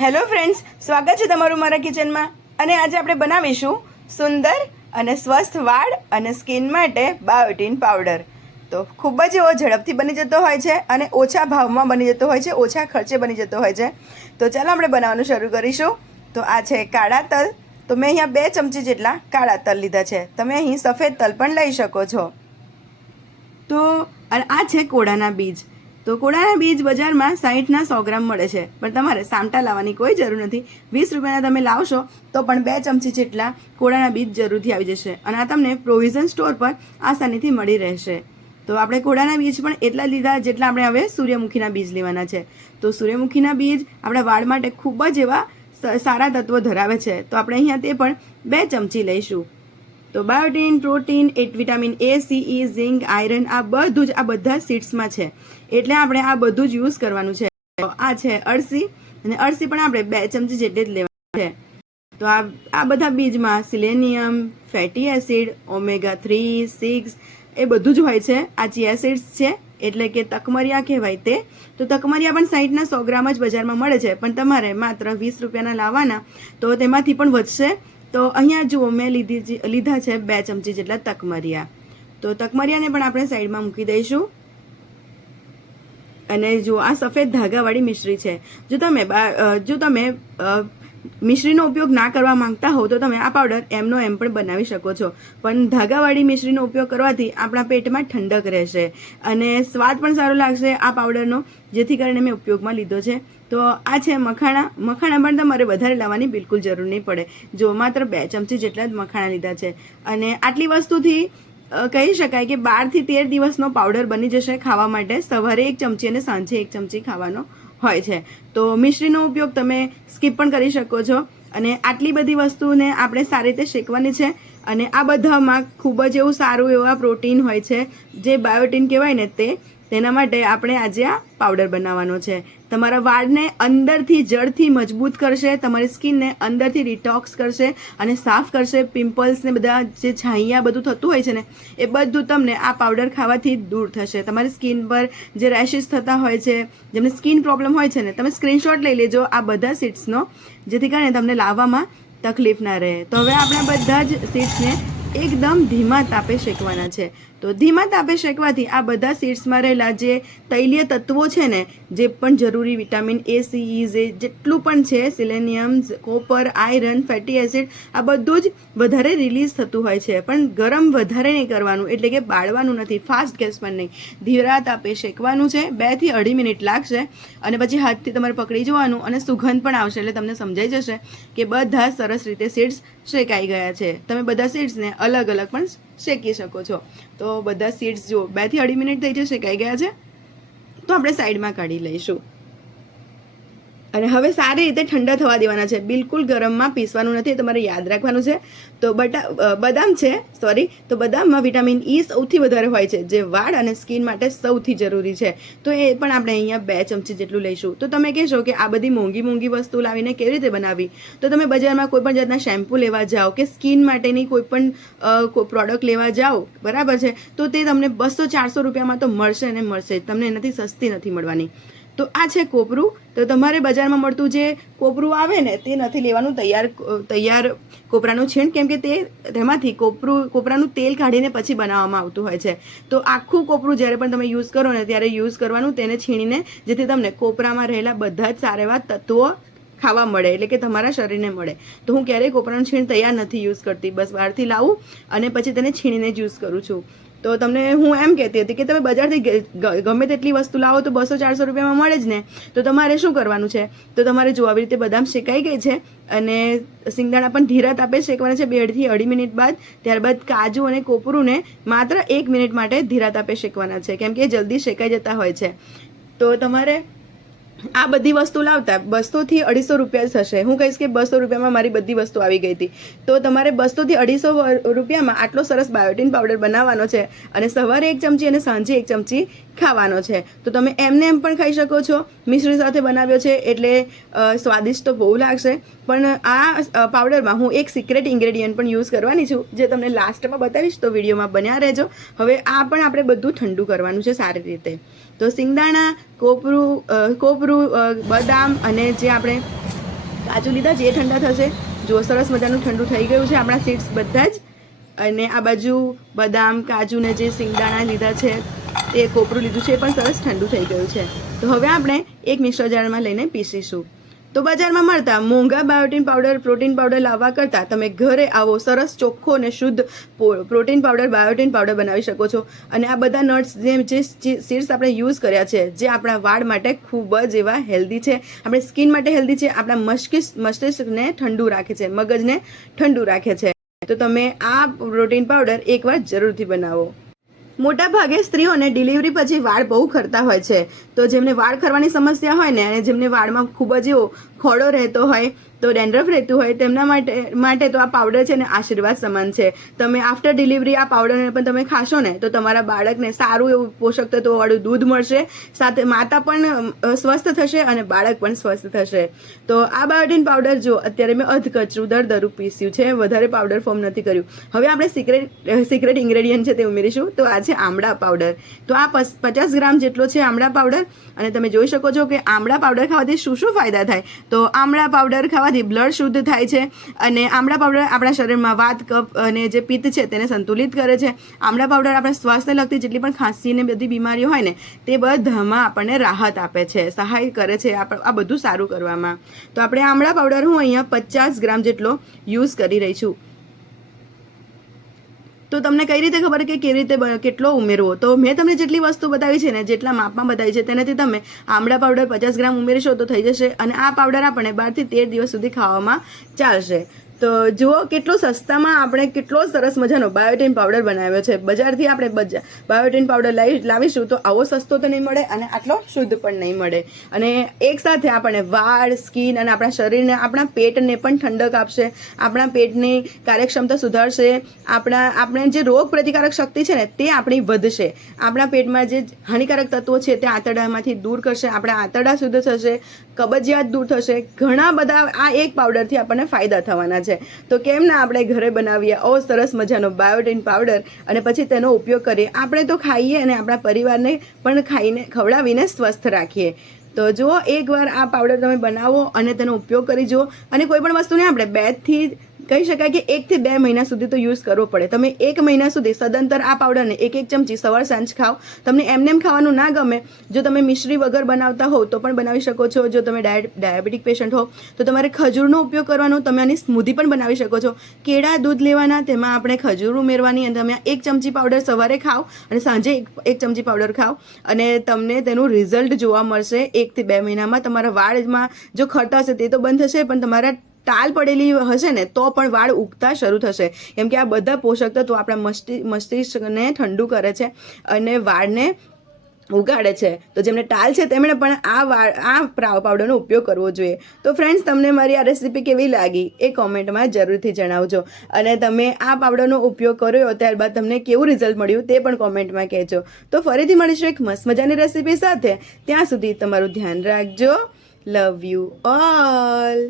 Hello friends, સ્વાગત છે તમારું મારા કિચનમાં. અને આજે આપણે બનાવીશું સુંદર અને સ્વસ્થ વાળ અને સ્કિન માટે બાયોટીન પાવડર. તો ખૂબ જ એવો ઝડપથી બની જતો હોય છે અને ઓછા ભાવમાં બની જતો હોય છે, ઓછા ખર્ચે બની જતો હોય છે. તો ચાલો આપણે બનાવવાનું શરૂ કરીશું. તો આ છે કાળા તલ. તો મેં અહીંયા બે ચમચી જેટલા કાળા તલ લીધા છે. તમે અહીં સફેદ તલ પણ લઈ શકો છો. તો અને આ છે કોળાના બીજ. તો કોળાના બીજ બજારમાં સાહીઠના સો ગ્રામ મળે છે. પણ તમારે સામટા લાવવાની કોઈ જરૂર નથી. વીસ રૂપિયાના તમે લાવશો, તો પણ બે ચમચી જેટલા કોળાના બીજ જરૂરથી આવી જશે અને આ તમને પ્રોવિઝન સ્ટોર પર આસાનીથી મળી રહેશે. તો આપણે કોળાના બીજ પણ એટલા લીધા જેટલા આપણે હવે સૂર્યમુખીના બીજ લેવાના છે. તો સૂર્યમુખીના બીજ આપણા વાળ માટે ખૂબ જ એવા સારા તત્વો ધરાવે છે. તો આપણે અહીંયા તે પણ બે ચમચી લઈશું. તો biotin, protein at vitamin A, C, E, zinc, iron, આ બધું જ આ બધા સીડ્સમાં છે. એટલે આપણે આ બધું જ યુઝ કરવાનું છે. આ છે અળસી, અને અળસી પણ આપણે બે ચમચી જેટલી જ લેવાની છે. તો આ આ બધા બીજમાં selenium, fatty acid, omega three, six, એ બધું જ હોય છે. આ ચિયા સીડ્સ છે, એટલે કે તકમરિયા કહેવાય તે. તો તકમરિયા પણ સાઈઠના સો ગ્રામ જ બજારમાં મળે છે. પણ તમારે માત્ર વીસ રૂપિયાના લાવવાના, તો તેમાંથી પણ વધશે. તો અહીંયા જુઓ, મેં લીધી લીધા છે બે ચમચી જેટલા તકમરિયા. તો તકમરિયાને પણ આપણે સાઈડમાં મૂકી દઈશું. અને જો આ સફેદ ધાગાવાળી મિશ્રી છે. જો તમે જો તમે મિશ્રીનો ઉપયોગ ના કરવા માંગતા હો તો તમે આ પાવડર એમનો એમ પણ બનાવી શકો છો. પણ ધાગાવાળી મિશ્રીનો ઉપયોગ કરવાથી આપણા પેટમાં ઠંડક રહેશે અને સ્વાદ પણ સારો લાગશે આ પાવડરનો જેથી કરીને મેં ઉપયોગમાં લીધો છે. તો આ છે મખાણા. મખાણા પણ તમારે વધારે લાવવાની બિલકુલ જરૂર નહીં પડે. જો માત્ર બે ચમચી જેટલા જ મખાણા લીધા છે. અને આટલી વસ્તુથી કહી શકાય કે બારથી તેર દિવસનો પાવડર બની જશે ખાવા માટે. સવારે એક ચમચી અને સાંજે એક ચમચી ખાવાનો હોય છે. તો મિશ્રીનો ઉપયોગ તમે સ્કીપ પણ કરી શકો છો અને આટલી બધી વસ્તુને આપણે સારી રીતે શેકવાની છે અને આ બધામાં ખૂબ જ એવું સારું એવા પ્રોટીન હોય છે, જે બાયોટીન કહેવાય ને તે તેના માટે આપણે આજે આ પાવડર બનાવવાનો છે. તમારા વાળને અંદરથી જડથી મજબૂત કરશે, તમારી સ્કિનને અંદરથી ડિટોક્સ કરશે અને સાફ કરશે. પિમ્પલ્સને બધા જે છાંયા બધું થતું હોય છે ને, એ બધું તમને આ પાવડર ખાવાથી દૂર થશે. તમારી સ્કિન પર જે રેશિસ થતા હોય છે, જેમને સ્કિન પ્રોબ્લેમ હોય છે ને, તમે સ્ક્રીનશોટ લઈ લેજો આ બધા સીટ્સનો જેથી કરીને તમને લાવવામાં તકલીફ ના રહે. તો હવે આપણે બધા જ સીટ્સને એકદમ ધીમા તાપે શેકવાના છે. તો ધીમા તાપે શેકવાથી આ બધા સીડ્સમાં રહેલા જે તૈલીય તત્વો છે ને, જે પણ જરૂરી વિટામિન એ, સી જે જેટલું પણ છે selenium copper, iron, fatty acid, આ બધું જ વધારે રિલીઝ થતું હોય છે. પણ ગરમ વધારે નહીં કરવાનું, એટલે કે બાળવાનું નથી, ફાસ્ટ ગેસ પર નહીં. ધીરા તાપે શેકવાનું છે બેથી અઢી મિનિટ લાગશે, અને પછી હાથથી તમારે પકડી જવાનું, અને સુગંધ પણ આવશે, એટલે તમને સમજાઈ જશે કે બધા સરસ રીતે સીડ્સ શેકાઈ ગયા છે. તમે બધા સીડ્સને અલગ અલગ પણ શેકી શકો છો. તો બધા સીડ્સ જો બેથી અઢી મિનિટ થઈ જશે શેકાઈ ગયા છે? તો આપણે સાઈડમાં કાઢી લઈશું. અને હવે સારી રીતે ઠંડા થવા દેવાના છે. બિલકુલ ગરમમાં પીસવાનું નથી તમારે યાદ રાખવાનું છે. તો બટા બદામ છે સોરી તો બદામમાં વિટામિન ઈ સૌથી વધારે હોય છે, જે વાળ અને સ્કિન માટે સૌથી જરૂરી છે. તો એ પણ આપણે અહીંયા બે ચમચી જેટલું લઈશું. તો તમે કહેશો કે આ બધી મોંઘી મોંઘી વસ્તુ લાવીને કેવી રીતે બનાવી તો તમે બજારમાં કોઈ પણ જાતના શેમ્પૂ લેવા જાઓ કે સ્કિન માટેની કોઈ પણ પ્રોડક્ટ લેવા જાઓ, બરાબર છે? તો તે તમને બસો ચારસો રૂપિયામાં તો મળશે ને મળશે તમને એનાથી સસ્તી નથી મળવાની. તો આ છે કોપરું. તો તમારે બજારમાં મળતું જે કોપરું આવે ને, તે નથી લેવાનું તૈયાર તૈયાર કોપરાનું છીણ, કેમ કે તે તેમાંથી કોપરું, કોપરાનું તેલ કાઢીને પછી બનાવવામાં આવતું હોય છે. તો આખું કોપરું જ્યારે પણ તમે યુઝ કરો ને, ત્યારે યુઝ કરવાનું તેને છીણીને, જેથી તમને કોપરામાં રહેલા બધા જ સારા એવા તત્વો ખાવા મળે, એટલે કે તમારા શરીરને મળે. તો હું ક્યારેય કોપરાનું છીણ તૈયાર નથી યુઝ કરતી. બસ બહારથી લાવું અને પછી તેને છીણીને જ યુઝ કરું છું. તો તમને હું એમ કહેતી હતી કે તમે બજારથી ગમે તેટલી વસ્તુ લાવો તો બસો ચારસો રૂપિયામાં મળે જ ને. તો તમારે શું કરવાનું છે? તો તમારે જો આવી રીતે બદામ શેકાઈ ગઈ છે અને સિંગદાણા પણ ધીરા તાપે શેકવાના છે બેડથી અઢી મિનિટ બાદ, ત્યારબાદ કાજુ અને કોપરુંને માત્ર એક મિનિટ માટે ધીરા તાપે શેકવાના છે, કેમ કે જલ્દી શેકાઈ જતા હોય છે. તો તમારે આ બધી વસ્તુ લાવતા બસોથી અઢીસો રૂપિયા થશે. હું કહીશ કે બસો રૂપિયામાં મારી બધી વસ્તુ આવી ગઈ હતી. તો તમારે બસોથી અઢીસો રૂપિયામાં આટલો સરસ બાયોટીન પાવડર બનાવવાનો છે અને સવારે એક ચમચી અને સાંજે એક ચમચી ખાવાનો છે. તો તમે એમને એમ પણ ખાઈ શકો છો. મિશ્રી સાથે બનાવ્યો છે એટલે સ્વાદિષ્ટ તો બહુ લાગશે. પણ આ પાવડરમાં હું એક સિક્રેટ ઇન્ગ્રેડિયન્ટ પણ યુઝ કરવાની છું, જે તમને લાસ્ટમાં બતાવીશ તો વિડીયોમાં બન્યા રહેજો. હવે આ પણ આપણે બધું ઠંડુ કરવાનું છે સારી રીતે. તો સિંગદાણા, કોપરું કોપરું બદામ અને જે આપણે કાજુ લીધા જે ઠંડા થશે. જો સરસ મજાનું ઠંડુ થઈ ગયું છે આપણા સીડ્સ બધા જ. અને આ બાજુ બદામ, કાજુને જે સિંગદાણા લીધા છે તે કોપરું લીધું છે, એ પણ સરસ ઠંડુ થઈ ગયું છે. તો હવે આપણે એક મિક્સર જારમાં લઈને પીસીશું. તો બજારમાં મળતા મોંઘા બાયોટીન પાવડર, પ્રોટીન પાવડર લાવવા કરતાં તમે ઘરે આવો સરસ ચોખ્ખો અને શુદ્ધ પ્રોટીન પાવડર, બાયોટીન પાવડર બનાવી શકો છો. અને આ બધા નટ્સ જે જે સીડ્સ આપણે યુઝ કર્યા છે, જે આપણા વાળ માટે ખૂબ જ એવા હેલ્ધી છે. આપણે સ્કિન માટે હેલ્ધી છે, આપણા મસ્તિષ્ક મસ્તિષ્કને ઠંડુ રાખે છે, મગજને ઠંડુ રાખે છે. તો તમે આ પ્રોટીન પાવડર એકવાર જરૂરથી બનાવો. મોટા ભાગે સ્ત્રીઓને ડિલિવરી પછી વાળ બહુ ખરતા હોય છે. તો જેમને વાળ ખરવાની સમસ્યા હોય ને અને જેમને વાળમાં ખૂબ જ એવો ખોડો રહેતો હોય તો ડેન્ડ્રફ રહેતું હોય તેમના માટે માટે તો આ પાવડર છે ને આશીર્વાદ સમાન છે. તમે આફ્ટર ડિલિવરી આ પાવડરને પણ તમે ખાશો ને, તો તમારા બાળકને સારું એવું પોષક તત્વોવાળું દૂધ મળશે. સાથે માતા પણ સ્વસ્થ થશે અને બાળક પણ સ્વસ્થ થશે. તો આ બાયોટીન પાવડર જો અત્યારે મેં અધ કચરું દર દરું પીસ્યું છે, વધારે પાવડર ફોર્મ નથી કર્યું. હવે આપણે સિક્રેટ સિક્રેટ ઇન્ગ્રેડિયન્ટ છે તે ઉમેરીશું. તો આ છે આમળા પાવડર તો આ પચાસ ગ્રામ જેટલો છે આમળા પાવડર અને તમે જોઈ શકો છો કે આમળા પાવડર ખાવાથી શું શું ફાયદા થાય? તો આમળા પાવડર ખાવાથી બ્લડ શુદ્ધ થાય છે અને આમળા પાવડર આપણા શરીરમાં વાત, કફ અને જે પિત્ત છે તેને સંતુલિત કરે છે. આમળા પાવડર આપણા સ્વાસ્થ્ય લગતી જેટલી પણ ખાંસી ને બધી બીમારીઓ હોય ને, તે બધામાં આપણને રાહત આપે છે, સહાય કરે છે આ બધું સારું કરવામાં. તો આપણે આમળા પાવડર હું અહીંયા પચાસ ગ્રામ જેટલો યુઝ કરી રહી છું. તો તમને કઈ રીતે ખબર કે કેવી રીતે કેટલો ઉમેરવો? તો મેં તમને જેટલી વસ્તુ બતાવી છે ને, જેટલા માપમાં બતાવી છે, તેનાથી તમે આમળા પાવડર પચાસ ગ્રામ ઉમેરશો તો થઈ જશે અને આ પાવડર આપણને બારથી તેર દિવસ સુધી ખાવામાં ચાલશે. તો જુઓ કેટલો સસ્તામાં આપણે કેટલો સરસ મજાનો બાયોટીન પાવડર બનાવ્યો છે. બજારથી આપણે બજા બાયોટીન પાવડર લાવી લાવીશું તો આવો સસ્તો તો નહીં મળે અને આટલો શુદ્ધ પણ નહીં મળે. અને એક સાથે આપણને વાળ સ્કિન અને આપણા શરીરને, આપણા પેટને પણ ઠંડક આપશે. આપણા પેટની કાર્યક્ષમતા સુધારશે. આપણા, આપણે જે રોગ પ્રતિકારક શક્તિ છે ને, તે આપણી વધશે. આપણા પેટમાં જે હાનિકારક તત્વો છે, તે આંતરડામાંથી દૂર કરશે. આપણા આંતરડા શુદ્ધ થશે, કબજિયાત દૂર થશે. ઘણા બધા આ એક પાવડરથી આપણને ફાયદા થવાના છે. તો કેમ ના આપણે ઘરે બનાવીએ? ઓ, સરસ મજાનો બાયોટીન પાવડર અને પછી તેનો ઉપયોગ કરીએ. આપણે તો ખાઈએ અને આપણા પરિવારને પણ ખાઈને, ખવડાવીને સ્વસ્થ રાખીએ. તો જુઓ એકવાર આ પાવડર તમે બનાવો અને તેનો ઉપયોગ કરી જુઓ. અને કોઈ પણ વસ્તુને આપણે બેથી કહી શકાય કે એકથી બે મહિના સુધી તો યુઝ કરવો પડે. તમે એક મહિના સુધી સદંતર આ પાવડરને એક એક ચમચી સવાર સાંજ ખાઓ. તમને એમને એમ ખાવાનું ના ગમે, જો તમે મિશ્રી વગર બનાવતા હોવ તો પણ બનાવી શકો છો. જો તમે ડાય, ડાયાબિટીક પેશન્ટ હો તો તમારે ખજૂરનો ઉપયોગ કરવાનો, તમે આની સ્મૂધી પણ બનાવી શકો છો. કેળા દૂધ લેવાના, તેમાં આપણે ખજૂર ઉમેરવાની અને તમે એક ચમચી પાવડર સવારે ખાઓ અને સાંજે એક એક ચમચી પાવડર ખાઓ અને તમને તેનું રિઝલ્ટ જોવા મળશે. એકથી બે મહિનામાં તમારા વાળમાં જો ખરતા હશે તે તો બંધ થશે, પણ તમારા ટાલ પડેલી હશે ને, તો પણ વાળ ઉગતા શરૂ થશે. કેમ કે આ બધા પોષક તત્વો આપણા મસ્તિ, મસ્તિષ્કને ઠંડુ કરે છે અને વાળને ઉગાડે છે. તો જેમને ટાલ છે તેમણે પણ આ વાળ, આ પ્રાવ, પાવડરનો ઉપયોગ કરવો જોઈએ. તો ફ્રેન્ડ્સ તમને મારી આ રેસીપી કેવી લાગી એ કોમેન્ટમાં જરૂરથી જણાવજો. અને તમે આ પાવડરનો ઉપયોગ કર્યો ત્યારબાદ તમને કેવું રિઝલ્ટ મળ્યું તે પણ કોમેન્ટમાં કહેજો. તો ફરીથી મળીશું એક મસ્ત મજાની રેસીપી સાથે. ત્યાં સુધી તમારું ધ્યાન રાખજો. Love you all